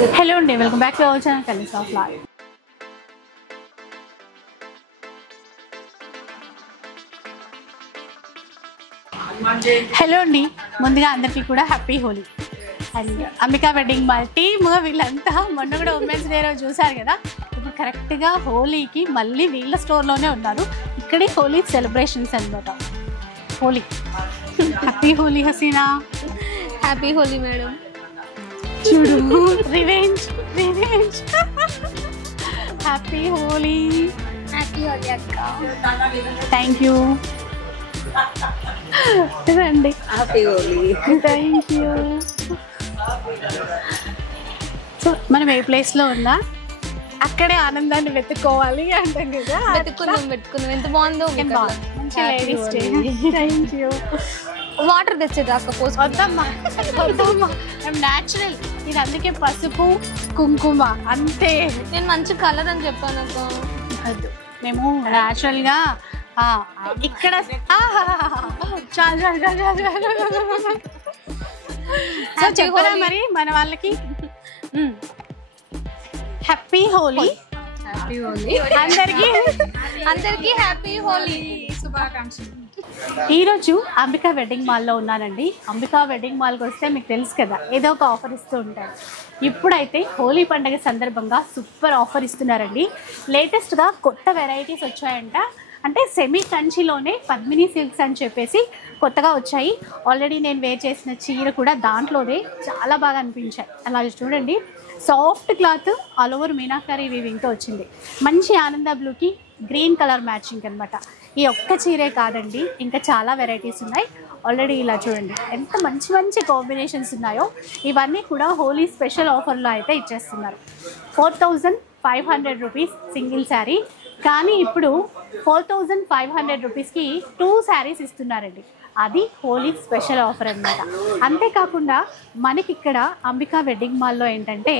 Hello అండి, welcome back to our channel colours of life. Hello అండి, ముందుగా అందరికీ కూడా happy Holi. And Ambika wedding mall team వీళ్ళంతా మొన్న కూడా ఉమెన్స్ డే రోజు చూసారు కదా. ఇప్పుడు కరెక్ట్గా హోలీకి మళ్ళీ వీళ్ళ స్టోర్లోనే ఉన్నారు. ఇక్కడే హోలీ సెలబ్రేషన్స్ అనమాట. Holi happy Holi Haseena. Happy Holi madam. చూడు revenge revenge. Happy Holi. Happy Holi అక్క. Thank you. రండి. Happy Holi. Thank you. So మనం ఏ ప్లేస్లో ఉన్నా అక్కడే ఆనందాన్ని వెతుక్కోవాలి అంటాం కదా. పెట్టుకున్నాం ఎంత బాగుందో. మంచి ladies day. Thank you. Water తెచ్చేది అక్క పోసి. వద్దమ్మా వద్దమ్మా, మేము న్యాచురల్. ఇది అందుకే పసుపు కుంకుమ అంతే. నేను మంచి కలర్ అని చెప్పాను అక్క. వద్దు, మేము న్యాచురల్గా ఇక్కడ చాలు చాలు చాలు చాలు. సో చెప్పరా మరి మన వాళ్ళకి హ్యాపీ హోలీ. హ్యాపీ హోలీ అందరికి హ్యాపీ హోలీ శుభాకాంక్షలు. ఈరోజు అంబికా వెడ్డింగ్ మాల్లో ఉన్నానండి. అంబికా వెడ్డింగ్ మాల్కి వస్తే మీకు తెలుసు కదా, ఏదో ఒక ఆఫర్ ఇస్తూ ఉంటారు. ఇప్పుడైతే హోలీ పండుగ సందర్భంగా సూపర్ ఆఫర్ ఇస్తున్నారండి. లేటెస్ట్గా కొత్త వెరైటీస్ వచ్చాయంట. అంటే సెమీ కంచిలోనే పద్మిని సిల్క్స్ అని చెప్పేసి కొత్తగా వచ్చాయి. ఆల్రెడీ నేను వేర్ చేసిన చీర కూడా దాంట్లోనే చాలా బాగా అనిపించాయి. అలాగే చూడండి, soft cloth all over meenakari వీవింగ్తో వచ్చింది. మంచి ఆనంద బ్లూకి గ్రీన్ కలర్ మ్యాచింగ్ అనమాట. ఈ ఒక్క చీరే కాదండి, ఇంకా చాలా వెరైటీస్ ఉన్నాయి. ఆల్రెడీ ఇలా చూడండి ఎంత మంచి మంచి కాంబినేషన్స్ ఉన్నాయో. ఇవన్నీ కూడా హోలీ స్పెషల్ ఆఫర్లో అయితే ఇచ్చేస్తున్నారు. 4500 రూపీస్ సింగిల్ శారీ, కానీ ఇప్పుడు 4500 రూపీస్కి 2 శారీస్ ఇస్తున్నారండి. అది హోలీ స్పెషల్ ఆఫర్ అనమాట. అంతేకాకుండా మనకి ఇక్కడ అంబికా వెడ్డింగ్ మాల్లో ఏంటంటే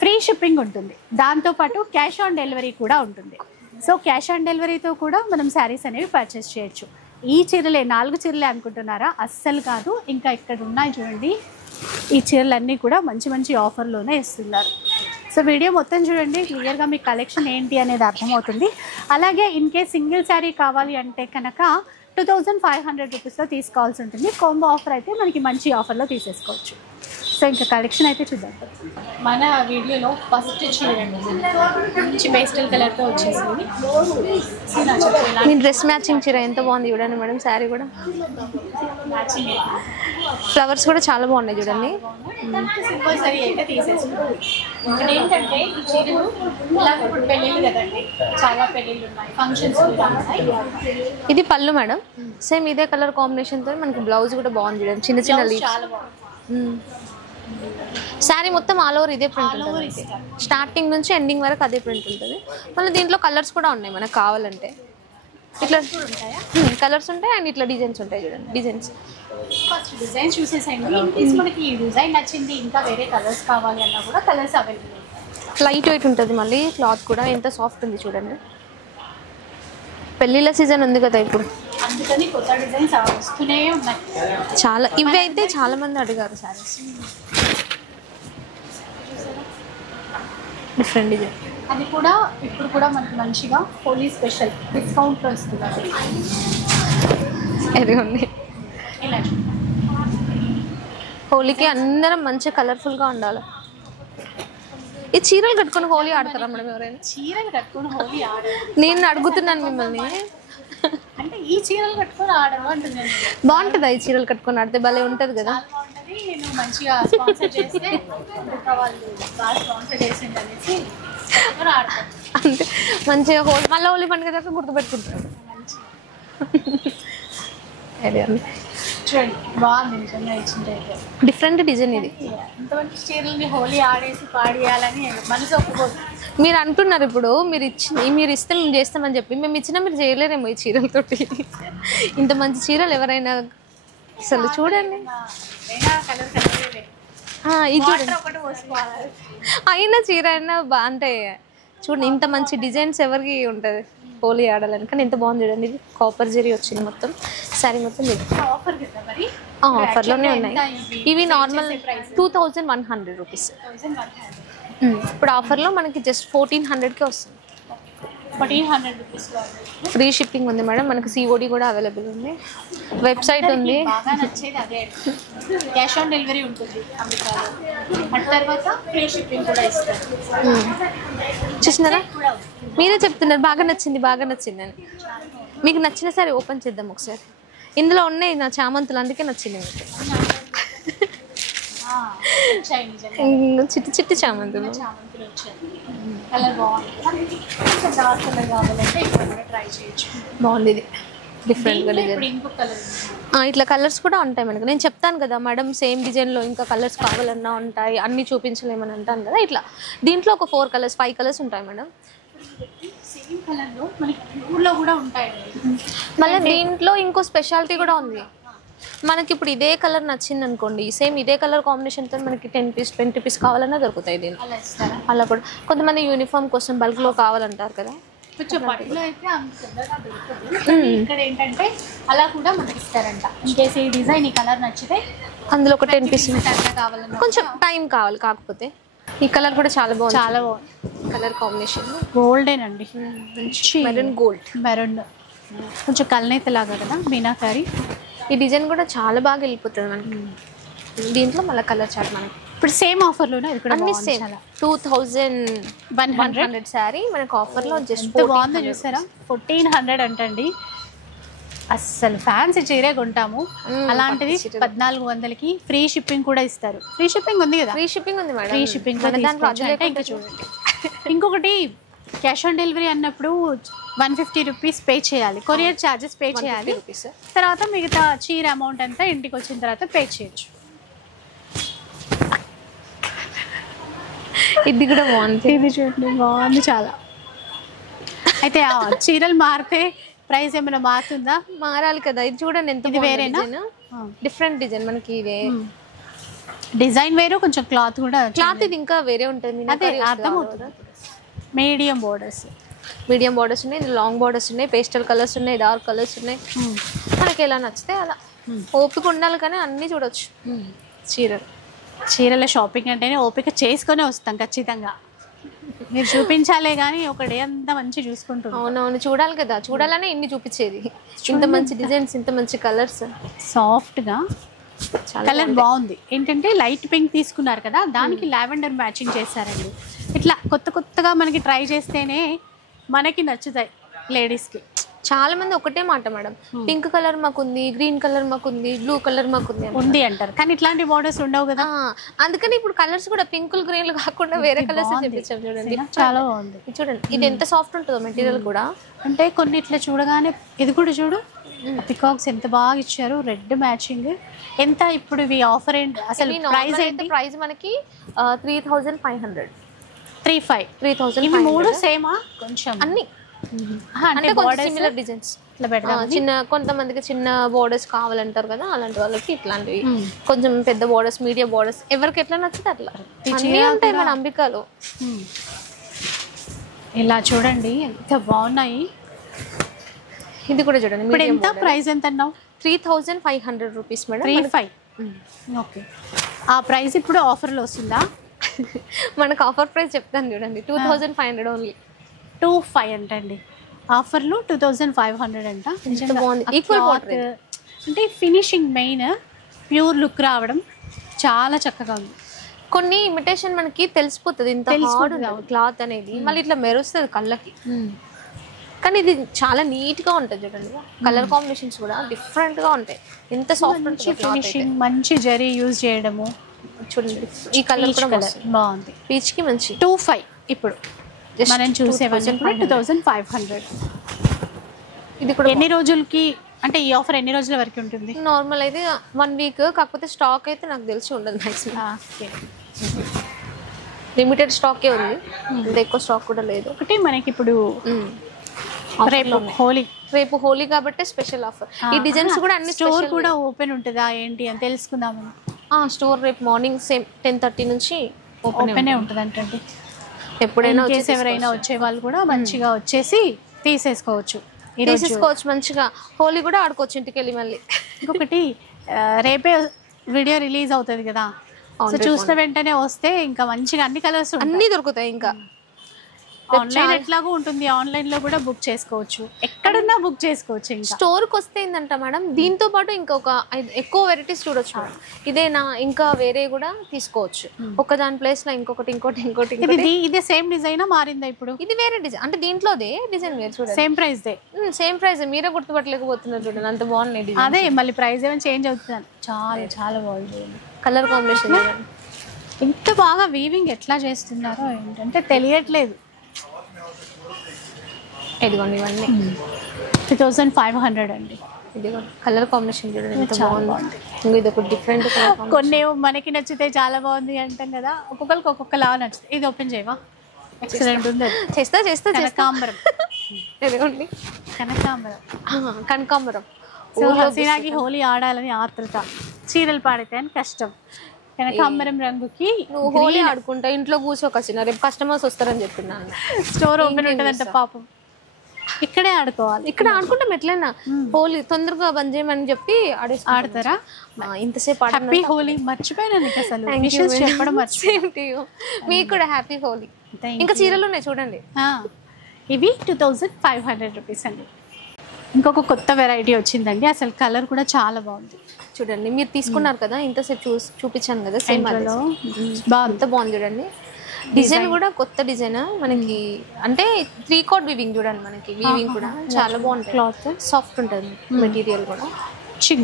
ఫ్రీ షిప్పింగ్ ఉంటుంది, దాంతోపాటు క్యాష్ ఆన్ డెలివరీ కూడా ఉంటుంది. సో క్యాష్ ఆన్ డెలివరీతో కూడా మనం శారీస్ అనేవి పర్చేస్ చేయొచ్చు. ఈ చీరలే 4 చీరలే అనుకుంటున్నారా? అస్సలు కాదు, ఇంకా ఇక్కడ ఉన్నాయి చూడండి. ఈ చీరలన్నీ కూడా మంచి మంచి ఆఫర్లోనే ఇస్తున్నారు. సో వీడియో మొత్తం చూడండి, క్లియర్గా మీ కలెక్షన్ ఏంటి అనేది అర్థమవుతుంది. అలాగే ఇన్ కేస్ సింగిల్ శారీ కావాలి అంటే కనుక 2500 రూపీస్లో తీసుకోవాల్సి ఉంటుంది. కాంబో ఆఫర్ అయితే మనకి మంచి ఆఫర్లో తీసేసుకోవచ్చు. సో ఇంకా కలెక్షన్ అయితే చూద్దాం. మన వీడియోలో ఫస్ట్ చూడండి, మంచి పేస్టల్ కలర్తో వచ్చేసింది. మీ డ్రెస్ మ్యాచింగ్ చీర ఎంత బాగుంది చూడండి మేడం. శారీ కూడా మ్యాచింగ్, ఫ్లవర్స్ కూడా చాలా బాగున్నాయి చూడండి. సింపుల్ సారీ అయితే తీసేసుకుంటాం. ఇక్కడ ఏంటంటే ఈ చీరలు ఇలా ఇప్పుడు పెళ్ళిళ్ళు కదండి, చాలా పెళ్ళిళ్ళు ఉన్నాయి, ఫంక్షన్స్ కూడా ఉన్నాయి. ఇది పళ్ళు మేడం, సేమ్ ఇదే కలర్ కాంబినేషన్తో మనకి బ్లౌజ్ కూడా బాగుంది చూడండి. చిన్న చిన్న లీవ్స్. చాలా బాగుంది. శారీ మొత్తం ఆల్ ఓవర్ ఇదే ప్రింట్ ఉంటుంది, స్టార్టింగ్ నుంచి ఎండింగ్ వరకు అదే ప్రింట్ ఉంటుంది. మళ్ళీ దీంట్లో కలర్స్ కూడా ఉన్నాయి మనకు కావాలంటే. ఇట్లా కలర్స్ ఉంటాయి అండ్ ఇట్లా డిజైన్స్ ఉంటాయి చూడండి. డిజైన్స్ ఫస్ట్ డిజైన్ చూసేసండి. మనకి ఈ డిజైన్ నచ్చింది, ఇంకా వేరే కలర్స్ కావాలి అన్నా కూడా కలర్స్ అవైలబుల్ ఉంటాయి. లైట్ వెయిట్ ఉంటుంది. మళ్ళీ క్లాత్ కూడా ఎంత సాఫ్ట్ ఉంది చూడండి. పెళ్ళిళ్ళ సీజన్ ఉంది కదా ఇప్పుడు, అందుకని కొత్త డిజైన్స్ వస్తూనే ఉన్నాయి చాలా. ఇవి అయితే చాలా మంది అడిగారు శారీస్. Different design. అది కూడా ఇప్పుడు కూడా మనకి మంచిగా హోలీ స్పెషల్ డిస్కౌంట్లో ఇస్తున్నారు. ఇది ఉంది. ఇలా హోలీకి అందరం మంచిగా కలర్ఫుల్గా ఉండాలి. ఈ చీరలు కట్టుకొని హోలీ ఆడతారా మేడం ఎవరైనా? చీరలు కట్టుకొని హోలీ ఆడరు. నేను అడుగుతున్నాను మిమ్మల్ని. అంటే ఈ చీరలు కట్టుకొని ఆడరు అంటున్నాను. బాగుంటుందా ఈ చీరలు కట్టుకొని ఆడితే? భలే ఉంటుంది కదా. బాగుంటుంది. నేను మంచిగా స్పాన్సర్ చేస్తే వాళ్ళు బాగా స్పాన్సర్ చేసింది అనేసి ఆడతారు. అంటే మంచిగా హోలీ, మళ్ళీ హోలీ పండుగ దాకా గుర్తుపెట్టుకుంటారు. చూడండి బాగుంది నిజంగా ఇచ్చింది. డిఫరెంట్ డిజైన్ ఇది. ఇంతమంది చీరల్ని హోలీ ఆడేసి పాడేయాలని మనసు ఒప్పుకోదు. మీరు అంటున్నారు ఇప్పుడు, మీరు ఇస్తే మేము చేస్తామని చెప్పి. మేము ఇచ్చినా మీరు చేయలేరేమో ఈ చీరలతోటి. ఇంత మంచి చీరలు ఎవరైనా అసలు చూడండి. ఇది చూడండి, అయినా చీర అయినా అంటే చూడండి ఇంత మంచి డిజైన్స్ ఎవరికి ఉంటుంది హోలీ ఆడాలని. కానీ ఎంత బాగుంది చూడండి. ఇది కాపర్ జరీ వచ్చింది మొత్తం శారీ మొత్తం. ఇది ఆఫర్ కదా మరి. ఆఫర్లోనే ఉన్నాయి. ఇవి నార్మల్ 2100 రూపీస్. ఇప్పుడు ఆఫర్లో మనకి జస్ట్ 1400కే వస్తుంది. 1400 రూపీస్. ఫ్రీ షిప్పింగ్ ఉంది మేడం, మనకి COD కూడా అవైలబుల్ ఉంది, వెబ్సైట్ ఉంది. బాగా నచ్చేది అదే, క్యాష్ ఆన్ డెలివరీ ఉంటుంది అమెరికాలో, ఆ తర్వాత ఫ్రీ షిప్పింగ్ కూడా ఇస్తారు. చూసినారా, మీరే చెప్తున్నారు బాగా నచ్చింది బాగా నచ్చింది అని. మీకు నచ్చిన సరే ఓపెన్ చేద్దాం ఒకసారి. ఇందులో ఉన్నాయి నా చామంతులు, అందుకే నచ్చింది మీకు. చిట్టి చిట్టి చామంతులు. కలర్ బాగుంది, డార్క్ కలర్ కావాలంటే ఇక్కడ కూడా ట్రై చేయొచ్చు. బాగుంది, ఇది డిఫరెంట్గా డిజైన్. ఇంకొక కలర్ ఇట్లా కలర్స్ కూడా ఉంటాయి మనకి. నేను చెప్తాను కదా మేడం, సేమ్ డిజైన్లో ఇంకా కలర్స్ కావాలన్నా ఉంటాయి, అన్నీ చూపించలేమని అంటాను కదా. ఇట్లా దీంట్లో ఒక 4 కలర్స్ 5 కలర్స్ ఉంటాయి మేడం. సేమ్ కలర్లో మనకి ఊర్లో కూడా ఉంటాయండి. మళ్ళీ దీంట్లో ఇంకో స్పెషాలిటీ కూడా ఉంది. మనకి ఇప్పుడు ఇదే కలర్ నచ్చింది అనుకోండి, సేమ్ ఇదే కలర్ కాంబినేషన్తో మనకి 10 పీస్ 20 పీస్ కావాలన్నా దొరుకుతాయి దీంట్లో. అలా కూడా కొంతమంది యూనిఫామ్ కోసం బల్క్లో కావాలంటారు కదా, కొంచెం బట్టలో అయితే అంత తొందరగా దొరుకుతుంది. ఇక్కడ ఏంటంటే అలా కూడా మనకి ఇస్తారంట. ఇంకేసి ఈ డిజైన్ ఈ కలర్ నచ్చితే అందులో ఒక 10 పీస్ కావాలన్నా కొంచెం టైం కావాలి. కాకపోతే ఈ కలర్ కూడా చాలా బాగుంది, చాలా బాగుంది. కలర్ కాంబినేషన్ గోల్డెన్ అండి, మెరూన్ గోల్డ్, మెరూన్ కొంచెం కల్నేత లాగా కదా మీనాకారి. ఈ డిజైన్ కూడా చాలా బాగా వెళ్ళిపోతుంది మనకి. దీంట్లో మళ్ళీ కలర్ చార్ట్ మనకి ఇప్పుడు సేమ్ ఆఫర్లోనే ఇది కూడా అన్ని సేమ్ 2100 శారీ మనకి ఆఫర్లో జస్ట్ బాగుంది. చూసారా 1400 అంటండి. అస్సలు ఫ్యాన్సీ చీరే కొంటాము, అలాంటిది 1400కి ఫ్రీ షిప్పింగ్ కూడా ఇస్తారు. ఫ్రీ షిప్పింగ్ ఉంది కదా, ఫ్రీ షిప్పింగ్ ఉంది మేడం. ఫ్రీ షిప్పింగ్ ఇంకా చూడండి. ఇంకొకటి క్యాష్ ఆన్ డెలివరీ అన్నప్పుడు 150 రూపీస్ పే చేయాలి, కొరియర్ ఛార్జెస్ పే చేయాలి. తర్వాత మిగతా చీర అమౌంట్ అంతా ఇంటికి వచ్చిన తర్వాత పే చేయొచ్చు. ఇది కూడా బాగుంది, ఇది చూడండి బాగుంది చాలా. అయితే చీరలు మారితే ప్రైస్ ఏమైనా మారుతుందా? మారాలి కదా. ఇది చూడండి ఎంత ఇది వేరేనా, డిఫరెంట్ డిజైన్ మనకి. ఇదే డిజైన్ వేరు, కొంచెం క్లాత్ కూడా. క్లాత్ ఇది ఇంకా వేరే ఉంటుంది. అదే అర్థమవుతుంది. మీడియం బోర్డర్స్, మీడియం బోర్డర్స్ ఉన్నాయి, లాంగ్ బోర్డర్స్ ఉన్నాయి, పేస్టల్ కలర్స్ ఉన్నాయి, డార్క్ కలర్స్ ఉన్నాయి. మనకి ఎలా నచ్చితే అలా. ఓపిక ఉండాలి కానీ అన్నీ చూడొచ్చు. చీరల షాపింగ్ అంటేనే ఓపిక చేసుకొని వస్తాం ఖచ్చితంగా. మీరు చూపించాలే కానీ ఒక డే అంతా మంచి చూసుకుంటాం. అవునవును, చూడాలి కదా, చూడాలనే ఇన్ని చూపించేది. ఇంత మంచి డిజైన్స్, ఇంత మంచి కలర్స్, సాఫ్ట్గా కలర్ బాగుంది. ఏంటంటే లైట్ పింక్ తీసుకున్నారు కదా, దానికి లావెండర్ మ్యాచింగ్ చేశారండి. ఇట్లా కొత్త కొత్తగా మనకి ట్రై చేస్తేనే మనకి నచ్చుతాయి లేడీస్కి. చాలా మంది ఒకటే మాట మేడం, పింక్ కలర్ మాకుంది, గ్రీన్ కలర్ మాకుంది, బ్లూ కలర్ మాకుంది ఉంది అంటారు, కానీ ఇట్లాంటి బోర్డర్స్ ఉండవు కదా. అందుకని ఇప్పుడు కలర్స్ కూడా పింకులు గ్రీన్లు కాకుండా వేరే కలర్స్ చూపించాం. చూడండి చాలా బాగుంది. చూడండి ఇది ఎంత సాఫ్ట్ ఉంటుందో మెటీరియల్ కూడా. అంటే కొన్ని ఇట్లా చూడగానే, ఇది కూడా చూడు పికాక్స్ ఎంత బాగా ఇచ్చారు, రెడ్ మ్యాచింగ్. ఎంత ఇప్పుడు ఇవి ఆఫర్ ఏంటి అసలు? ప్రైస్ ఏంటి? ప్రైస్ మనకి 3500. 3000. ఇవి మూడు సేమా? కొంచెం అన్ని అంటే సిమిలర్ డిజైన్స్ ఇట్లా పెడతాం. చిన్న కొంతమందికి చిన్న బోర్డర్స్ కావాలంటారు కదా, అలాంటి వాళ్ళకి ఇట్లాంటివి. కొంచెం పెద్ద బోర్డర్స్, మీడియం బోర్డర్స్, ఎవరికి ఎట్లా నచ్చితే అట్లా అన్నీ ఉంటాయి మన అంబికాలో. ఇలా చూడండి ఎంత బాగున్నాయి. ఇది కూడా చూడండి. ఇప్పుడు ఎంత ప్రైస్ ఎంత అన్నావు? 3500 రూపీస్ మేడం. 35. ఓకే, ఆ ప్రైస్ ఇప్పుడు ఆఫర్లో వస్తుందా? మనకు ఆఫర్ ప్రైస్ చెప్తాను చూడండి, 2500 ఓన్లీ. 25 అంటండి ఆఫర్లు, 2500 అంట. బాగుంది, ఈక్వల్ బార్డర్. అంటే ఫినిషింగ్ మెయిన్, ప్యూర్ లుక్ రావడం చాలా చక్కగా ఉంది. కొన్ని ఇమిటేషన్ మనకి తెలిసిపోతుంది ఇంత హార్డ్ క్లాత్ అనేది, మళ్ళీ ఇట్లా మెరుస్తుంది కళ్ళకి. కానీ ఇది చాలా నీట్గా ఉంటుంది చూడండి. కలర్ కాంబినేషన్స్ కూడా డిఫరెంట్గా ఉంటాయి. ఎంత సాఫ్ట్ ఉంటుంది ఫినిషింగ్, మంచి జరీ యూజ్ చేయడము. చూడండి ఈ కలర్ కూడా బాగుంది, పీచ్కి మంచి. 25 ఇప్పుడు మనం చూసేవాళ్ళం 2500. ఇది కూడా ఎన్ని రోజులకి, అంటే ఈ ఆఫర్ ఎన్ని రోజుల వరకు ఉంటుంది? నార్మల్ అయితే 1 వీక్, కాకపోతే స్టాక్ అయితే నాకు తెలిసి ఉండదు మ్యాక్సిమం. లిమిటెడ్ స్టాకే ఉంది, ఇంత ఎక్కువ స్టాక్ కూడా లేదు. ఒకటి మనకి ఇప్పుడు రేపు హోలీ కాబట్టి స్పెషల్ ఆఫర్. ఈ డిజైన్స్ కూడా అన్ని స్టోర్ కూడా ఓపెన్ ఉంటుందా ఏంటి అని తెలుసుకుందామని. స్టోర్ రేపు మార్నింగ్ సేమ్ 10:30 నుంచి ఓపెనే ఉంటుంది అంటండి. ఎప్పుడైనా ఎవరైనా వచ్చే వాళ్ళు కూడా మంచిగా వచ్చేసి తీసేసుకోవచ్చు మంచిగా. హోలీ కూడా ఆడుకోవచ్చు ఇంటికి వెళ్ళి. మళ్ళీ ఇంకొకటి రేపే వీడియో రిలీజ్ అవుతుంది కదా, సో చూసిన వెంటనే వస్తే ఇంకా మంచిగా అన్ని కలర్స్ అన్నీ దొరుకుతాయి. ఇంకా ఆన్లైన్ ఎట్లాగో ఉంటుంది, ఆన్లైన్ లో కూడా బుక్ చేసుకోవచ్చు, ఎక్కడున్నా బుక్ చేసుకోవచ్చు. ఇంకా స్టోర్కి వస్తే ఏంటంట మేడం, దీంతో పాటు ఇంకొక ఎక్కువ వెరైటీస్ చూడొచ్చు మేడం. ఇదేనా ఇంకా వేరే కూడా తీసుకోవచ్చు, ఒక దాని ప్లేస్ లో ఇంకొకటి ఇంకోటి ఇంకోటి. ఇదే సేమ్ డిజైన్ మారిందా ఇప్పుడు? ఇది వేరే డిజైన్, అంటే దీంట్లోదే డిజైన్ వేరు. చూడండి same price they, same price, మీరే గుర్తుపట్టలేకపోతున్నారు చూడండి, అంత బాగున్నాయి. అదే మళ్ళీ ప్రైస్ ఏమైనా చేంజ్ అవుతుంది. చాలా చాలా బాగుంది కలర్ కాంబినేషన్. ఇంత బాగా వీవింగ్ ఎట్లా చేస్తున్నారో ఏంటంటే తెలియట్లేదు. ఇదిగోండి ఇవన్నీ 2500 అండి. ఇదిగో కలర్ కాంబినేషన్ చూడండి ఎంత బాగుంది. ఇది ఒక డిఫరెంట్ కొన్ని మనకి నచ్చితే చాలా బాగుంది అంటాం కదా, ఒక్కొక్కరికి ఒక్కొక్కలా నచ్చుతుంది. ఇది ఓపెన్ చేయవా? ఎక్సలెంట్ ఉంది. చేస్తా కనకాంబరం. ఇదిగోండి కనకాంబరం. సో హసీనాకి హోలీ ఆడాలని ఆతృత, చీరలు పాడితే అని కష్టం. కనకాంబరం రంగుకి నువ్వు హోలీ ఆడుకుంటా ఇంట్లో కూర్చోకొచ్చిన, రేపు కస్టమర్స్ వస్తారని చెప్తున్నాను. స్టోర్ ఓపెన్ ఉంటుందంట పాపం, ఇక్కడే ఆడుకోవాలి. ఇక్కడ ఆడుకుంటాం ఎట్లయినా. హోలీ తొందరగా బంద్ చేయమని చెప్పి ఆడతారా? ఇంతసేపు హ్యాపీ హోలీ మర్చిపోయాను అసలు, చెప్పడం మర్చిపోయాను. మీకు కూడా హ్యాపీ హోలీ. ఇంకా చీరలు ఉన్నాయి చూడండి, ఇవి 2500 రూపీస్ అండి. ఇంకొక కొత్త వెరైటీ వచ్చిందండి, అసలు కలర్ కూడా చాలా బాగుంది. చూడండి మీరు తీసుకున్నారు కదా, ఇంతసేపు చూపించాను కదా, సేమ్ అంత బాగుంది చూడండి. డిజైన్ కూడా కొత్త డిజైన్ మనకి, అంటే 3/4 వీవింగ్ చూడండి, మనకి వీవింగ్ కూడా చాలా బాగుంటుంది. క్లాత్ సాఫ్ట్ ఉంటుంది, మెటీరియల్ కూడా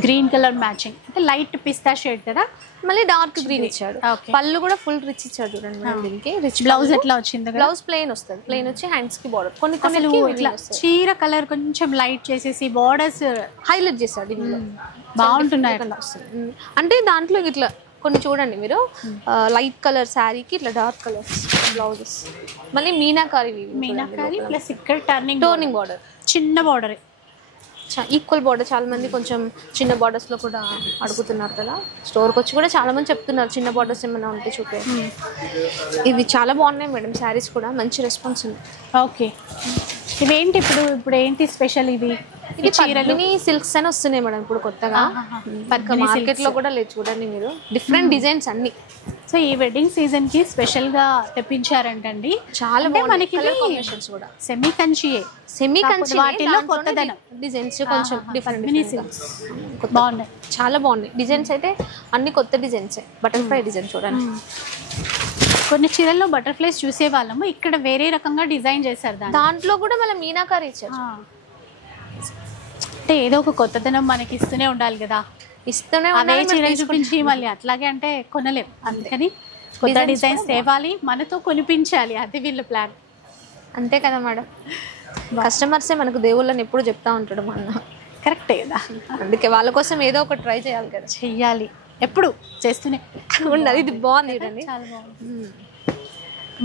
గ్రీన్ కలర్ మ్యాచింగ్, అంటే లైట్ పిస్తా షేడ్ కదా, మళ్ళీ డార్క్ గ్రీన్ ఇచ్చాడు. పళ్ళు కూడా ఫుల్ రిచ్ ఇచ్చాడు చూడండి. దీనికి రిచ్ బ్లౌజ్ ఎట్లా వచ్చింది? బ్లౌజ్ ప్లెయిన్ వస్తుంది, ప్లెయిన్ వచ్చి హ్యాండ్స్ కి బార్డర్. కొన్ని చీర కలర్ కొంచెం లైట్ చేసేసి బార్డర్స్ హైలైట్ చేశాడు. ఇందులో బాగుంటున్నాయి. అంటే దాంట్లో ఇట్లా కొన్ని చూడండి మీరు, లైట్ కలర్ శారీకి ఇట్లా డార్క్ కలర్స్ బ్లౌజెస్, మళ్ళీ మీనాకారి ప్లస్ ఇక్కడ టర్నింగ్ బార్డర్, చిన్న బార్డర్, ఈక్వల్ బార్డర్. చాలా మంది కొంచెం చిన్న బార్డర్స్ లో కూడా అడుగుతున్నారు కదా, స్టోర్కి వచ్చి కూడా చాలా మంది చెప్తున్నారు చిన్న బార్డర్స్ ఏమైనా ఉంటే చూపే. ఇవి చాలా బాగున్నాయి మేడం, శారీస్ కూడా మంచి రెస్పాన్స్ ఉంది. ఓకే, ఇవేంటి ఇప్పుడు ఏంటి స్పెషల్? ఇది పద్మిని సిల్క్స్ అని వస్తున్నాయి మేడం ఇప్పుడు కొత్తగా, మార్కెట్ లో కూడా లేదు చూడండి మీరు, డిఫరెంట్ డిజైన్స్ అన్ని. సో ఈ వెడ్డింగ్ సీజన్ కి స్పెషల్ గా తెప్పించారంటండి. చాలా మనకి కూడా సెమీ కంచియే, వాటిలో కొత్తదనం డిజైన్స్ కొంచెం డిఫరెంట్ బాగున్నాయి, చాలా బాగున్నాయి డిజైన్స్. అయితే అన్ని కొత్త డిజైన్స్, బటర్ఫ్లై డిజైన్ చూడండి. కొన్ని చీరల్లో బటర్ఫ్లైస్ చూసే వాళ్ళము, ఇక్కడ వేరే రకంగా డిజైన్ చేశారు. దాంట్లో కూడా మళ్ళీ మీనాకారి ఇచ్చారు. అంటే ఏదో ఒక కొత్తదనం మనకి ఇస్తూనే ఉండాలి కదా, ఇస్తూనే అదే చీరలు చూపించి మళ్ళీ అట్లాగే అంటే కొనలేము. అందుకని కొత్త డిజైన్స్ తేవాలి, మనతో కొనిపించాలి, అది వీళ్ళ ప్లాన్. అంతే కదా మేడం, కస్టమర్సే మనకు దేవుళ్ళని ఎప్పుడు చెప్తా ఉంటాడు మా అన్న. కరెక్టే కదా, అందుకే వాళ్ళ కోసం ఏదో ఒకటి ట్రై చేయాలి కదా. చెయ్యాలి, ఎప్పుడు చేస్తూనే ఉండాలి. ఇది బాగుంది చూడండి, చాలా బాగుంది.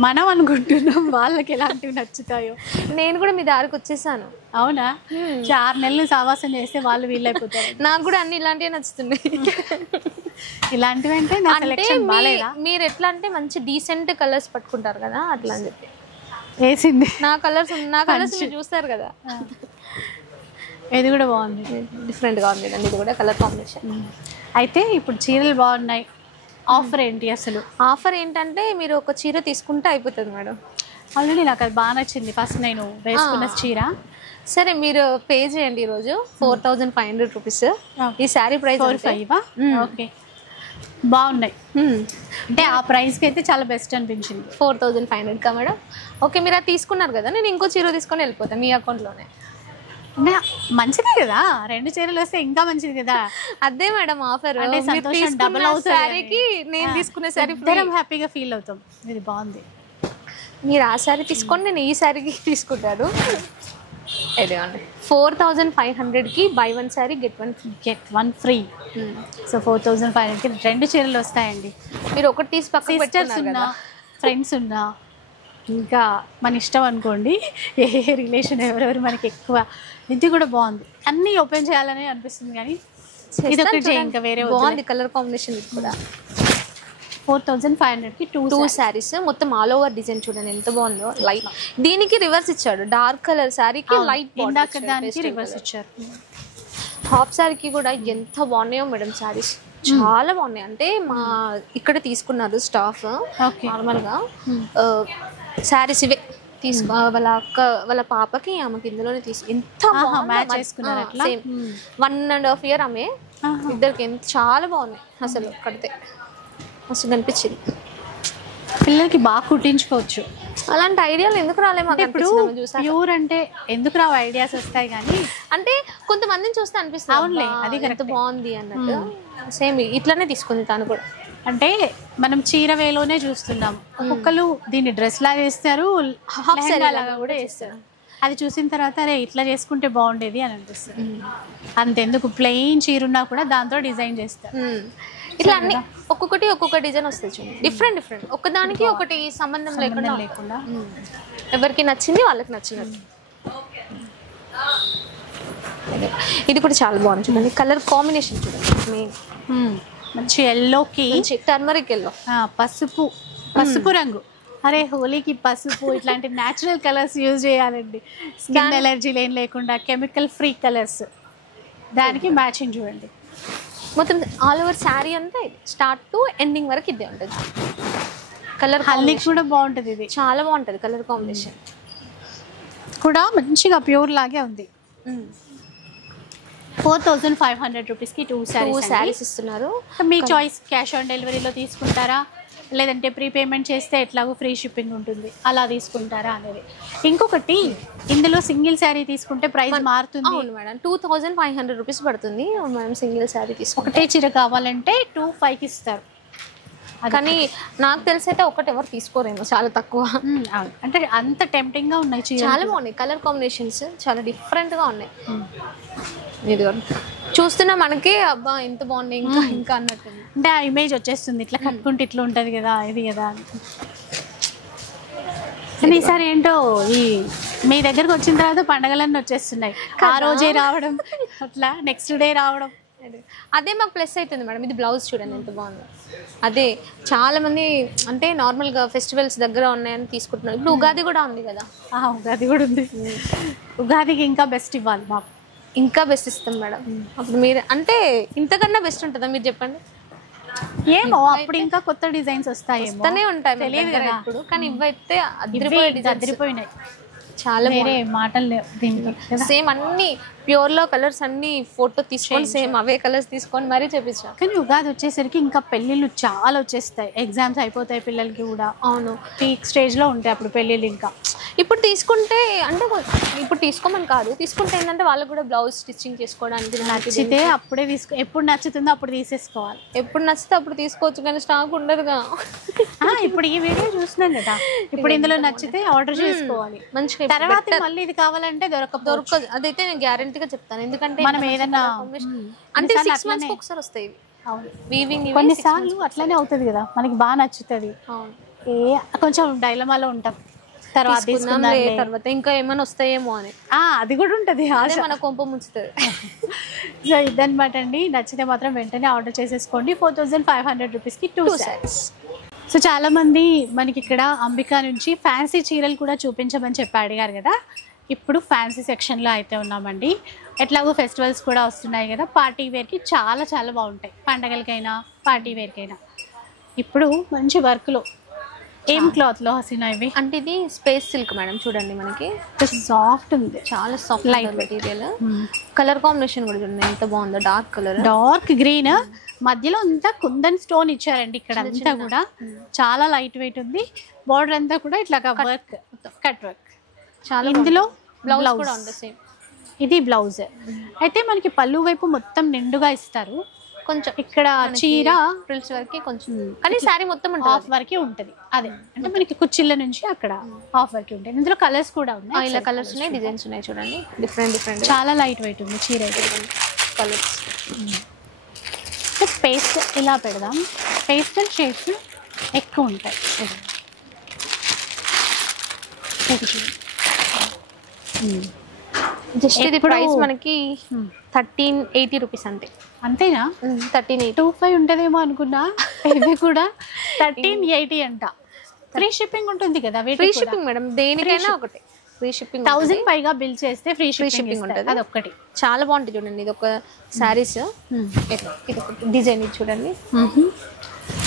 మనం అనుకుంటున్నాం వాళ్ళకి ఎలాంటివి నచ్చుతాయో. నేను కూడా మీ దారికి వచ్చేసాను. అవునా? 6 నెలలు సావాసం చేస్తే వాళ్ళు వీళ్ళైపోతారు. నాకు కూడా అన్ని ఇలాంటివే నచ్చుతుంది. ఇలాంటివి అంటే నా సెలెక్షన్ బాలేదా? మీరు ఎట్లా అంటే మంచి డీసెంట్ కలర్స్ పట్టుకుంటారు కదా, అట్లా అని చెప్పి వేసింది. నా కలర్స్ మీరు చూస్తారు కదా, ఇది కూడా బాగుంది, డిఫరెంట్గా ఉంది అండి. ఇది కూడా కలర్ కాంబినేషన్. అయితే ఇప్పుడు చీరలు బాగున్నాయి, ఆఫర్ ఏంటి అసలు? ఆఫర్ ఏంటంటే మీరు ఒక చీర తీసుకుంటే అయిపోతుంది మేడం. ఆల్రెడీ నాకు అది బాగా నచ్చింది, ఫస్ట్ నేను వేసుకున్న చీర. సరే మీరు పే చేయండి ఈరోజు 4500 రూపీస్. ఈ శారీ ప్రైస్ 45. ఓకే, బాగున్నాయి. అంటే ఆ ప్రైస్కి అయితే చాలా బెస్ట్ అనిపించింది. 4500 కా మేడం? ఓకే, మీరు అది తీసుకున్నారు కదా, నేను ఇంకో చీర తీసుకొని వెళ్ళిపోతాను మీ అకౌంట్లోనే. మంచిదే కదా, 2 చీరలు వస్తే ఇంకా మంచిది కదా. అదే మేడం ఆఫర్, అంటే సంతోషం డబుల్ అవుతుంది. శారీకి నేను తీసుకునే శారీ హ్యాపీగా ఫీల్ అవుతాం. ఇది బాగుంది. మీరు ఆ శారీ తీసుకొని నేను ఈ శారీకి తీసుకుంటాను. ఇదిగోండి 4500కి buy 1 sari get 1 free. So 4500కి 2 చీరలు వస్తాయండి. మీరు ఒకటి తీసి పక్కన సిస్టర్స్ ఉన్నా, ఫ్రెండ్స్ ఉన్నా, ఇంకా మన ఇష్టం అనుకోండి, ఏ రిలేషన్ ఎవరెవరు మనకి ఎక్కువ. ఇది కూడా బాగుంది, అన్నీ ఓపెన్ చేయాలని అనిపిస్తుంది కానీ ఇది ఒకటి ఇంకా వేరే బాగుంది కలర్ కాంబినేషన్. ఇది కూడా 4500కి 2 శారీస్, మొత్తం ఆల్ ఓవర్ డిజైన్ చూడండి ఎంత బాగుందో. లైట్ దీనికి రివర్స్ ఇచ్చాడు, డార్క్ కలర్ శారీకి లైట్ ఇందాక దానికి రివర్స్ ఇచ్చారు. హాఫ్ శారీకి కూడా ఎంత బాగున్నాయో మేడం శారీస్, చాలా బాగున్నాయి. అంటే మా ఇక్కడ తీసుకున్నారు స్టాఫ్ నార్మల్గా శారీస్ ఇవే తీసుకో, వాళ్ళ అక్క వాళ్ళ పాపకి ఆమెకి ఇందులోనే ఎంత సేమ్ 1.5 year ఆమె ఇద్దరికి ఎంత చాలా బాగున్నాయి అసలు, కడితే మస్తు కనిపించింది. పిల్లలకి బాగా కుట్టించుకోవచ్చు. అలాంటి ఐడియాలు ఎందుకు రాలేమో ఇప్పుడు ప్యూర్ అంటే ఎందుకు రావు ఐడియాస్ వస్తాయి, కానీ అంటే కొంతమందిని చూస్తే అనిపిస్తుంది అవునులే అది ఎంత బాగుంది అన్నట్టు. సేమ్ ఇట్లానే తీసుకుంది తను కూడా. అంటే మనం చీర వేలోనే చూస్తున్నాం, ఒక్కొక్కరు దీన్ని డ్రెస్ లాగా వేస్తారు, లాగా కూడా వేస్తారు. అది చూసిన తర్వాత అరే ఇట్లా చేసుకుంటే బాగుండేది అని అనిపిస్తుంది. అంతెందుకు ప్లెయిన్ చీర ఉన్నా కూడా దాంతో డిజైన్ చేస్తారు. ఇట్లా అన్ని ఒక్కొక్కటి ఒక్కొక్క డిజైన్ వస్తుంది చూడండి, డిఫరెంట్ డిఫరెంట్, ఒకదానికి ఒకటి సంబంధం లేకుండా ఎవరికి నచ్చింది వాళ్ళకి నచ్చినట్టు. ఇది కూడా చాలా బాగుంది చూడండి, కలర్ కాంబినేషన్ చూడండి, మెయిన్ మంచి ఎల్లోకి టర్మరిక్ ఎల్లో, పసుపు రంగు. అరే హోలీకి పసుపు ఇట్లాంటి న్యాచురల్ కలర్స్ యూజ్ చేయాలండి, స్కిన్ ఎలర్జీలు ఏం లేకుండా కెమికల్ ఫ్రీ కలర్స్, దానికి మ్యాచింగ్ చూడండి. మొత్తం ఆల్ ఓవర్ శారీ అంతా ఇది స్టార్ట్ టు ఎండింగ్ వరకు ఇదే ఉంటుంది. కలర్ హల్దీకి కూడా బాగుంటుంది, ఇది చాలా బాగుంటుంది. కలర్ కాంబినేషన్ కూడా మంచిగా ప్యూర్ లాగే ఉంది. 4500 రూపీస్కి 2 శారీస్ ఇస్తున్నారు. మీ చాయిస్, క్యాష్ ఆన్ డెలివరీలో తీసుకుంటారా లేదంటే ప్రీపేమెంట్ చేస్తే ఎట్లాగో ఫ్రీ షిప్పింగ్ ఉంటుంది, అలా తీసుకుంటారా అనేది. ఇంకొకటి, ఇందులో సింగిల్ శారీ తీసుకుంటే ప్రైస్ మారుతుంది. అవును మేడం, 2500 రూపీస్ పడుతుంది మనం సింగిల్ శారీ తీసుకుంటే. ఒకటే చీర కావాలంటే 2500కి ఇస్తారు. కానీ నాకు తెలిసి అయితే ఒకటి ఎవరు తీసుకోరేమో, చాలా తక్కువ. అంటే అంత టెంప్టింగ్గా ఉన్నాయి చీర, చాలా బాగున్నాయి. కలర్ కాంబినేషన్స్ చాలా డిఫరెంట్గా ఉన్నాయి. ఇది చూస్తున్నా మనకి అబ్బా ఎంత బాగున్నాయి ఇంకా ఇంకా అన్నట్టు, అంటే ఆ ఇమేజ్ వచ్చేస్తుంది, ఇట్లా కట్టుకుంటే ఇట్లా ఉంటుంది కదా ఇది కదా. కానీ ఈసారి ఏంటో ఈ మీ దగ్గరకు వచ్చిన తర్వాత పండగలన్నీ వచ్చేస్తున్నాయి, ఆ రోజే రావడం, అట్లా నెక్స్ట్ డే రావడం, అదే మాకు ప్లస్ అవుతుంది మేడం. ఇది బ్లౌజ్ చూడండి ఎంత బాగుంది. అదే చాలా మంది అంటే నార్మల్గా ఫెస్టివల్స్ దగ్గర ఉన్నాయని తీసుకుంటున్నారు. ఇప్పుడు ఉగాది కూడా ఉంది కదా. ఉగాది కూడా ఉంది, ఉగాదికి ఇంకా బెస్ట్ ఇవ్వాలి మాకు, ఇంకా బెస్ట్ ఇస్తాం మేడం. అప్పుడు మీరు అంటే ఇంతకన్నా బెస్ట్ ఉంటుందా మీరు చెప్పండి. ఏమో అప్పుడు ఇంకా కొత్త డిజైన్స్ వస్తాయి ఉంటాయి తెలియదు కదా ఇప్పుడు, కానీ ఇవైతే అదిరిపోయినాయి, చాలా వేరే మాటలు లేవు దీనికి. సేమ్ అన్ని ప్యూర్ లో కలర్స్ అన్ని ఫోటో తీసుకొని సేమ్ అవే కలర్స్ తీసుకొని మరీ చేపించాం. కానీ ఉగాది వచ్చేసరికి ఇంకా పెళ్ళిళ్ళు చాలా వచ్చేస్తాయి, ఎగ్జామ్స్ అయిపోతాయి పిల్లలకి కూడా. అవును, పీక్ స్టేజ్ లో ఉంటాయి అప్పుడు పెళ్ళిళ్ళు. ఇంకా ఇప్పుడు తీసుకుంటే అంటే ఇప్పుడు తీసుకోమని కాదు, తీసుకుంటే ఏంటంటే వాళ్ళకి కూడా బ్లౌజ్ స్టిచ్చింగ్ చేసుకోవడానికి నచ్చితే అప్పుడే ఎప్పుడు నచ్చుతుందో అప్పుడు తీసేసుకోవాలి. ఎప్పుడు నచ్చితే అప్పుడు తీసుకోవచ్చు, కానీ స్టాక్ ఉండదుగా. ఇప్పుడు ఈ వీడియో చూస్తున్నాం కదా, ఇప్పుడు ఇందులో నచ్చితే ఆర్డర్ చేసుకోవాలి మంచిగా. తర్వాత మళ్ళీ ఇది కావాలంటే దొరకదు, అదైతే నేను గ్యారంటీగా చెప్తాను. ఎందుకంటే మనం ఏదన్నా అంటే 6 months ఒకసారి వస్తాయి వీవింగ్, కొన్నిసార్లు అట్లనే అవుతుంది కదా, మనకి బాగా నచ్చుతుంది, కొంచెం డైలమాలో ఉంటాం, తర్వాత ఇంకా ఏమైనా వస్తాయేమో అని అది కూడా ఉంటుంది, మన కొంప ముంచుతుంది. సో ఇదనమాట అండి, నచ్చితే మాత్రం వెంటనే ఆర్డర్ చేసేసుకోండి. 4500 రూపీస్కి 2 శారీస్. సో చాలా మంది మనకి ఇక్కడ అంబికా నుంచి ఫ్యాన్సీ చీరలు కూడా చూపించమని చెప్పి అడిగారు కదా, ఇప్పుడు ఫ్యాన్సీ సెక్షన్లో అయితే ఉన్నామండి. ఎట్లాగో ఫెస్టివల్స్ కూడా వస్తున్నాయి కదా, పార్టీ వేర్కి చాలా చాలా బాగుంటాయి, పండగలకైనా పార్టీ వేర్కైనా. ఇప్పుడు మంచి వర్క్లో ఏం క్లాత్లో హసీనా ఇవి అంటే ఇది స్పేస్ సిల్క్ మేడం, చూడండి మనకి సాఫ్ట్ ఉంది, చాలా soft light material. Colour combination కూడా చూడండి ఎంత బాగుందో, డార్క్ కలర్, డార్క్ గ్రీన్, మధ్యలో అంతా కుందన్ స్టోన్ ఇచ్చారండి ఇక్కడ అంతా కూడా, చాలా లైట్ వెయిట్ ఉంది. బార్డర్ అంతా కూడా ఇట్లా వర్క్, కట్ వర్క్ చాలా. ఇందులో బ్లౌజ్ కూడా ఉంది సేమ్, ఇది బ్లౌజ్. అయితే మనకి పళ్ళు వైపు మొత్తం నిండుగా ఇస్తారు, కొంచెం ఇక్కడ చీర ఫ్రిల్స్ వరకు కొంచెం, కానీ శారీ మొత్తం హాఫ్ వరకే ఉంటుంది. అదే అంటే మనకి కుచ్చిళ్ళ నుంచి అక్కడ హాఫ్ వరకే ఉంటాయి. ఇందులో కలర్స్ కూడా ఉన్నాయి, ఇలా కలర్స్ ఉన్నాయి, డిజైన్స్ ఉన్నాయి చూడండి, డిఫరెంట్ డిఫరెంట్, చాలా లైట్ వెయిట్ ఉంది చీర అయితే. కలర్స్ పేస్ట్ ఇలా పెడదాం, పేస్టల్ షేడ్స్ ఎక్కువ ఉంటాయి. జస్ట్ ఇది ప్రైస్ మనకి 1380 రూపీస్ అంతే. అంతేనా? 1325 ఉంటుందేమో అనుకున్నా, ఇవి కూడా 1380 అంట. ఫ్రీ షిప్పింగ్ ఉంటుంది కదా? ఫ్రీ షిప్పింగ్ మేడం, దేనికైనా ఒకటి. ఫ్రీ షిప్పింగ్ 1000 పైగా బిల్ చేస్తే ఫ్రీ shipping షిప్పింగ్ ఉంటుంది. ఉంటుంది. అదొక్కటి చాలా బాగుంటుంది చూడండి. ఇది ఒక శారీస్, ఇది ఒక డిజైన్ ఇది చూడండి.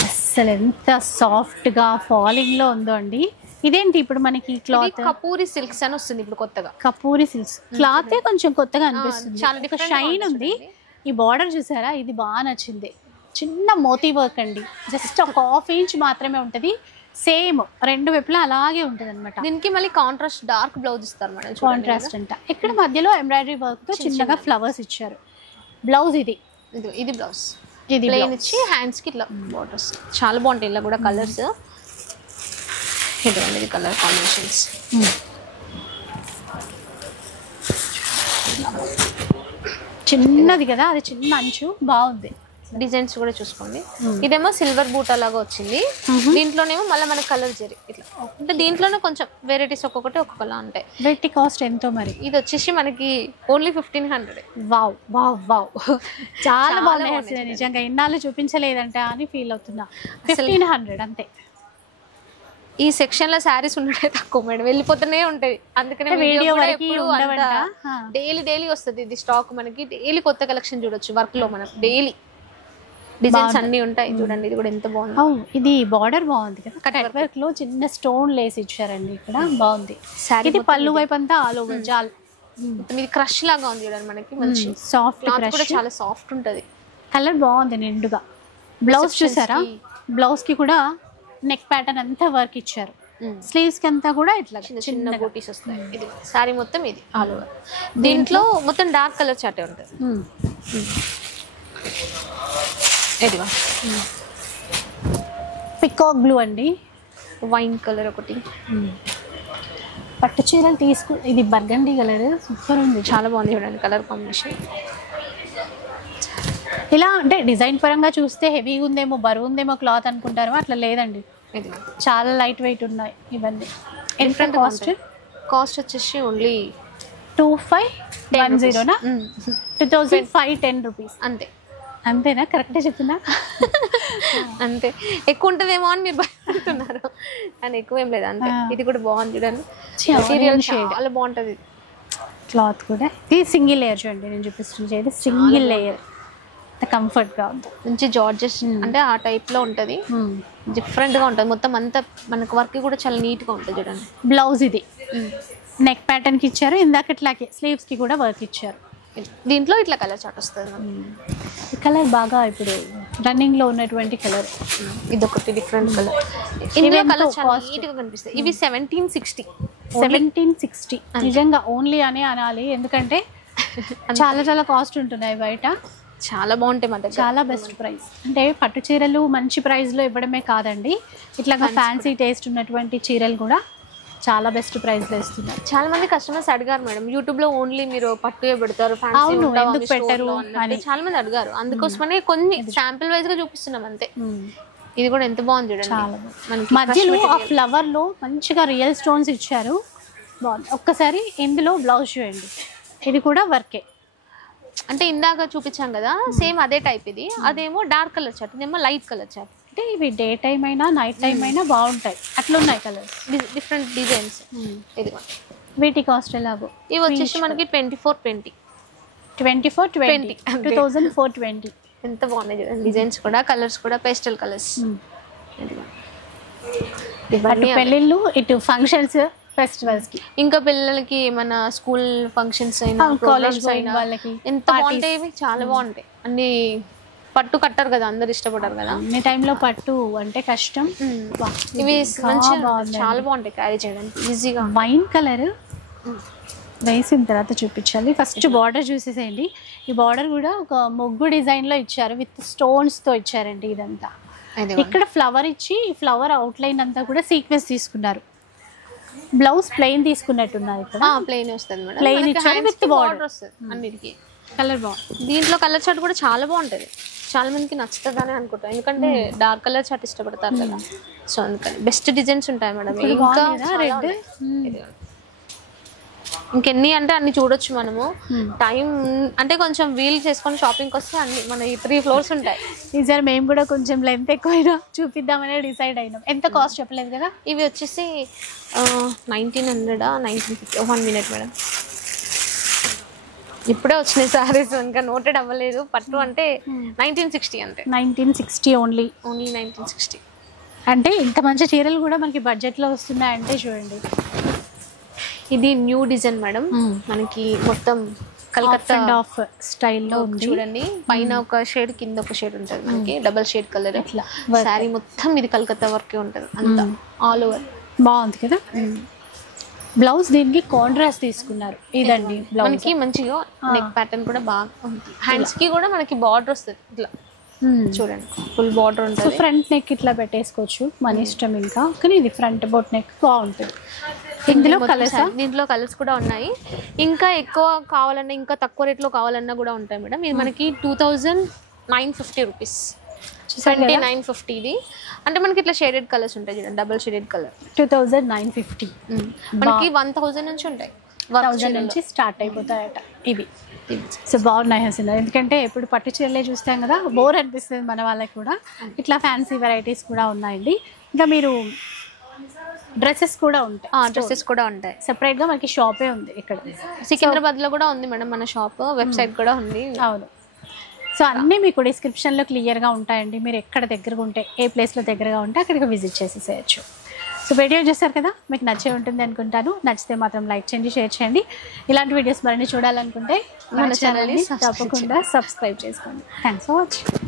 అసలు ఎంత సాఫ్ట్ గా ఫాలింగ్ లో ఉందో అండి. ఇదేంటి ఇప్పుడు మనకి క్లాత్ కపూరి సిల్క్స్ అని వస్తుంది ఇప్పుడు కొత్తగా. కపూరి సిల్క్స్ క్లాత్ కొంచెం కొత్తగా అనిపిస్తుంది. చాలా ఒక షైన్ ఉంది. ఈ బార్డర్ చూసారా, ఇది బాగా నచ్చింది. చిన్న మోతీ వర్క్ అండి, జస్ట్ ఒక 1/2 ఇంచ్ మాత్రమే ఉంటది. సేమ్ రెండు వైపులా అలాగే ఉంటది అనమాట. దీనికి మళ్ళీ కాంట్రాస్ట్ డార్క్ బ్లౌజ్ ఇస్తారు మేడం. కాంట్రాస్ట్ అంట. ఇక్కడ మధ్యలో ఎంబ్రాయిడరీ వర్క్ తో చిన్నగా ఫ్లవర్స్ ఇచ్చారు. బ్లౌజ్ ఇది బ్లౌజ్ ఇది ప్లెయిన్ ఇచ్చి హ్యాండ్స్ కి ఇట్లా బార్డర్స్ చాలా బాగుంటాయి. ఇలా కూడా కలర్స్ ఇది కలర్ కాంబినేషన్స్ చిన్నది కదా, అది చిన్న అంచు బాగుంది. డిజైన్స్ కూడా చూసుకోండి. ఇదేమో సిల్వర్ బూటా లాగా వచ్చింది. దీంట్లోనేమో మళ్ళీ మనకి కలర్ జరి ఇట్లా అంటే దీంట్లోనే కొంచెం వెరైటీస్ ఒక్కొక్కటి ఒక్కొక్కలా ఉంటాయి. వీటి కాస్ట్ ఎంతో మరి? ఇది వచ్చేసి మనకి ఓన్లీ 1500. వావ్ వావ్ వావ్, చాలా బాగుంది. నిజంగా ఇన్నాళ్ళు చూపించలేదంట అని ఫీల్ అవుతున్నా. 1500 అంతే. ఈ సెక్షన్ లో శారీస్ ఉండటం తక్కువ మేడం, వెళ్ళిపోతూనే ఉంటాయి. అందుకనే వీడియో డైలీ వస్తుంది ఇది స్టాక్. మనకి డైలీ కొత్త కలెక్షన్ చూడొచ్చు. వర్క్ లో మనకు డైలీ డిజైన్స్ అన్ని ఉంటాయి. చూడండి ఇది కూడా ఎంత బాగుంది. ఇది బార్డర్ బాగుంది కదా, కట్ వర్క్ లో చిన్న స్టోన్ లేస్ ఇచ్చారండి. ఇక్కడ బాగుంది. ఇది పళ్ళు వైపు అంతా ఆల్ ఓవర్ జాల్. ఇది క్రష్ లాగా ఉంది చూడండి. మనకి మంచి సాఫ్ట్ క్రష్ కూడా చాలా సాఫ్ట్ ఉంటది. కలర్ బాగుంది నిండుగా. బ్లౌజ్ చూసారా, బ్లౌజ్ కి కూడా నెక్ ప్యాటర్న్ అంతా వర్క్ ఇచ్చారు. స్లీవ్స్ కి అంతా కూడా ఇట్లా చిన్న బూటీస్ వస్తాయి. ఇది సారీ మొత్తం ఇది ఆల్ ఓవర్. దీంట్లో మొత్తం డార్క్ కలర్ చాటే ఉంటుంది. ఇది పికాక్ బ్లూ అండి, వైన్ కలర్ ఒకటి. పట్టు చీరలు ఇది బర్గండీ కలర్ సూపర్ ఉంది, చాలా బాగుంది చూడండి కలర్ కాంబినేషన్. ఇలా అంటే డిజైన్ పరంగా చూస్తే హెవీగా ఉందేమో, బరువు ఉందేమో క్లాత్ అనుకుంటారు. అట్లా లేదండి, చాలా లైట్ వెయిట్ ఉన్నాయి ఇవన్నీ. ఎంత కాస్ట్ వచ్చేసి ఓన్లీ 2510 2510 రూపీస్ అంతే. అంతేనా? కరెక్టే చెప్తున్నా? అంతే. ఎక్కువ ఉంటుందేమో అని మీరు భయపడుతున్నారు, కానీ ఎక్కువ ఏం లేదు. అంతే. ఇది కూడా బాగుంది చూడండి, చాలా బాగుంటుంది. క్లాత్ కూడా ఇది సింగిల్ లేయర్ చూడండి, నేను చూపిస్తుంది సింగిల్ లేయర్. కంఫర్ట్ గా ఉంది. మంచి జార్జెస్ అంటే ఆ టైప్ లో ఉంటది. డిఫరెంట్ గా ఉంటది మొత్తం అంతా. మనకు వర్క్ కూడా చాలా నీట్ గా ఉంటుంది చూడండి. బ్లౌజ్ ఇది నెక్ ప్యాటర్న్ కి ఇచ్చారు. ఇందాక ఇట్లాగే స్లీవ్స్ కి కూడా వర్క్ ఇచ్చారు. దీంట్లో ఇట్లా కలర్ చాట్ వస్తుంది. ఈ కలర్ బాగా ఇప్పుడు రన్నింగ్ లో ఉన్నటువంటి కలర్. ఇది ఒకటి డిఫరెంట్ కలర్. ఇందులో కలర్ చాలా నీట్ గా కనిపిస్తాయి. ఇవి 1760. నిజంగా ఓన్లీ అనే అనాలి, ఎందుకంటే చాలా చాలా కాస్ట్ ఉంటున్నాయి బయట. చాలా బాగుంటాయి మన దగ్గర. చాలా బెస్ట్ ప్రైస్. అంటే పట్టు చీరలు మంచి ప్రైస్ లో ఇవ్వడమే కాదండి, ఇట్లా ఫ్యాన్సీ టేస్ట్ ఉన్నటువంటి చీరలు కూడా చాలా బెస్ట్ ప్రైస్ లో ఇస్తున్నారు. చాలా మంది కస్టమర్స్ అడిగారు మేడం, యూట్యూబ్ లో ఓన్లీ మీరు పట్టు పెడతారు ఎందుకు పెట్టరు అని చాలా మంది అడిగారు. అందుకోసమనే కొన్ని శాంపిల్ వైజ్ గా చూపిస్తున్నాం అంతే. ఇది కూడా ఎంత బాగుంది చూడండి. చాలా మధ్యలో ఆ ఫ్లవర్ లో మంచిగా రియల్ స్టోన్స్ ఇచ్చారు, బాగుంది. ఒక్కసారి ఇందులో బ్లౌజ్ చూడండి, ఇది కూడా వర్కే. అంటే ఇందాక చూపించాం కదా సేమ్ అదే టైప్. ఇది అదేమో డార్క్ కలర్ చాట్, ఇదేమో లైట్ కలర్ చాట్. అంటే ఇవి డే టైం అయినా నైట్ టైం అయినా బాగుంటాయి. అట్లా ఉన్నాయి కలర్స్, డిఫరెంట్ డిజైన్స్. ఇది వీటి కాస్ట్ ఎలాగో? ఇవి వచ్చేసి మనకి 2420. 2420 ఎంత బాగున్నాయి చూడండి. డిజైన్స్ కూడా కలర్స్ కూడా పేస్టల్ కలర్స్. అటు పెళ్ళిళ్ళు ఇటు ఫంక్షన్స్ ఫెస్టివల్స్ కి, ఇంకా పిల్లలకి మన స్కూల్ ఫంక్షన్స్ అయినా కాలేజ్ అయినా వాళ్ళకి ఎంత బాగుంటాయి. చాలా బాగుంటాయి అన్ని. పట్టు కట్టారు కదా, అందరు ఇష్టపడరు కదా ఈ టైంలో పట్టు అంటే కష్టం. ఇవి మంచిగా చాలా బాగుంటాయి క్యారీ చేయడానికి ఈజీగా. వైన్ కలర్ వేసిన తర్వాత చూపించాలి. ఫస్ట్ బార్డర్ చూసేసేయండి. ఈ బార్డర్ కూడా ఒక మొగ్గు డిజైన్ లో ఇచ్చారు, విత్ స్టోన్స్ తో ఇచ్చారండి. ఇదంతా ఇక్కడ ఫ్లవర్ ఇచ్చి ఈ ఫ్లవర్ అవుట్ లైన్ అంతా కూడా సీక్వెన్స్ తీసుకున్నారు. బ్లౌజ్ ప్లెయిన్ తీసుకున్నట్టున్నారు. ఇక్కడ ప్లెయిన్ వస్తుంది మేడం, ప్లెయిన్ ఇచ్చారు విత్ బార్డర్ వస్తుంది అన్నిటికీ. కలర్ బాగుంది. దీంట్లో కలర్ చాట్ కూడా చాలా బాగుంటది. చాలా మందికి నచ్చుతుంది అని అనుకుంటాం, ఎందుకంటే డార్క్ కలర్ చాట్ ఇష్టపడతారు కదా. సో అందుకని బెస్ట్ డిజైన్స్ ఉంటాయి మేడం. ఇంకా రెడ్ ఇంకెన్ని అంటే అన్ని చూడొచ్చు మనము. టైం అంటే కొంచెం వీల్ చేసుకొని షాపింగ్కి వస్తే అన్ని మన 3 floors ఉంటాయి. ఈసారి మేము కూడా కొంచెం లెంత్ ఎక్కువైనా చూపిద్దామనే డిసైడ్ అయినాం. ఎంత కాస్ట్ చెప్పలేదు కదా. ఇవి వచ్చేసి 1900 1950. 1 minute మేడం. ఇప్పుడే వచ్చినాయి సారీస్, ఇంకా నోటెడ్ అవ్వలేదు. పట్టు అంటే 1960 అంతే. 1960 ఓన్లీ 1960. అంటే ఇంత మంచి చీరలు కూడా మనకి బడ్జెట్లో వస్తున్నాయంటే చూడండి. ఇది న్యూ డిజైన్ మేడం. మనకి మొత్తం కలకత్తా అండ్ ఆఫ్ స్టైల్లో ఉంది చూడండి. పైన ఒక షేడ్, కింద ఒక షేడ్ ఉంటుంది మనకి, డబల్ షేడ్ కలర్. ఇట్లా శారీ మొత్తం ఇది కలకత్తా వర్కే ఉంటుంది అంతా, ఆల్ ఓవర్. బాగుంది కదా. బ్లౌజ్ దీనికి కాంట్రాస్ట్ తీసుకున్నారు. ఇదండి బ్లౌజ్ మనకి మంచిగా నెక్ ప్యాటర్న్ కూడా బాగా ఉంది. హ్యాండ్స్ కి కూడా మనకి బార్డర్ వస్తుంది ఇట్లా చూడండి, ఫుల్ బార్డర్ ఉంటుంది. ఫ్రంట్ నెక్ ఇట్లా పెట్టేసుకోవచ్చు, మన ఇష్టం. ఇంకా కానీ ఇది ఫ్రంట్ బోట్ నెక్ బాగుంటుంది. ఇందులో కలర్స్, దీంట్లో కలర్స్ కూడా ఉన్నాయి. ఇంకా ఎక్కువ కావాలన్నా, ఇంకా తక్కువ రేట్లో కావాలన్నా కూడా ఉంటాయి మేడం. ఇది మనకి 2950 రూపీస్. 2950 ఇది. అంటే మనకి ఇట్లా షేడెడ్ కలర్స్ ఉంటాయి చూడండి, డబుల్ షేడెడ్ కలర్. 2950 మనకి 1000 నుంచి ఉంటాయి, 1000 నుంచి స్టార్ట్ అయిపోతాయట ఇవి. సో బాగున్నాయి హసీనా, ఎందుకంటే ఇప్పుడు పట్టు చీరలే చూస్తాం కదా, బోర్ అనిపిస్తుంది మన వాళ్ళకి కూడా. ఇట్లా ఫ్యాన్సీ వెరైటీస్ కూడా ఉన్నాయండి. ఇంకా మీరు డ్రెస్సెస్ కూడా ఉంటాయి. డ్రెస్సెస్ కూడా ఉంటాయి. సెపరేట్గా మనకి షాపే ఉంది ఇక్కడ, సికింద్రాబాద్లో కూడా ఉంది మేడం మన షాప్. వెబ్సైట్ కూడా ఉంది. అవును. సో అన్నీ మీకు డిస్క్రిప్షన్లో క్లియర్గా ఉంటాయండి. మీరు ఎక్కడ దగ్గరగా ఉంటే, ఏ ప్లేస్లో దగ్గరగా ఉంటే అక్కడికి విజిట్ చేసేసేయచ్చు. సో వీడియో చూస్తారు కదా, మీకు నచ్చే ఉంటుంది అనుకుంటాను. నచ్చితే మాత్రం లైక్ చేయండి, షేర్ చేయండి. ఇలాంటి వీడియోస్ మరిన్ని చూడాలనుకుంటే మన ఛానల్ని తప్పకుండా సబ్స్క్రైబ్ చేసుకోండి. Thanks for watching.